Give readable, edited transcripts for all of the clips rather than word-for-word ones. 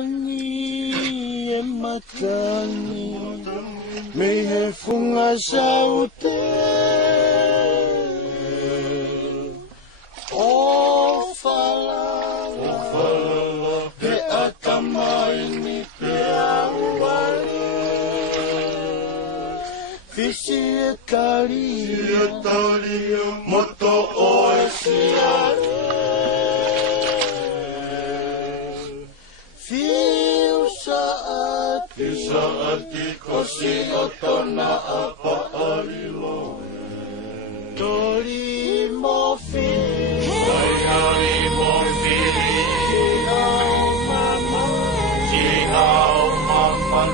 Maoni e matani me he funga saute o falala he atamai ni te auale fisi e tali moto o e siare Saati kosi otona apa aliloe Tori mo fili Tori mo fili Siau mama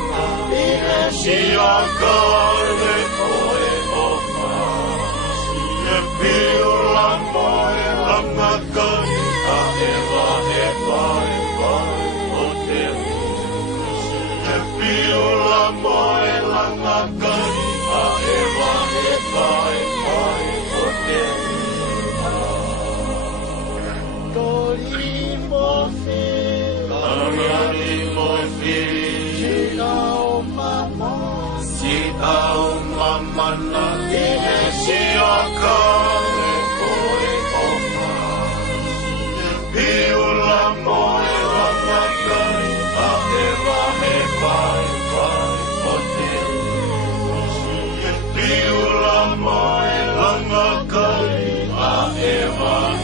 Ine siakale oe opa Ie piula moe langakai A eva o te Piula moe langakai a ewa e pai o te Tori mo fili Si au mamana Ine siakale koe opa Piula moe langakai a ewa e pai o te Piula moe langakai a ewa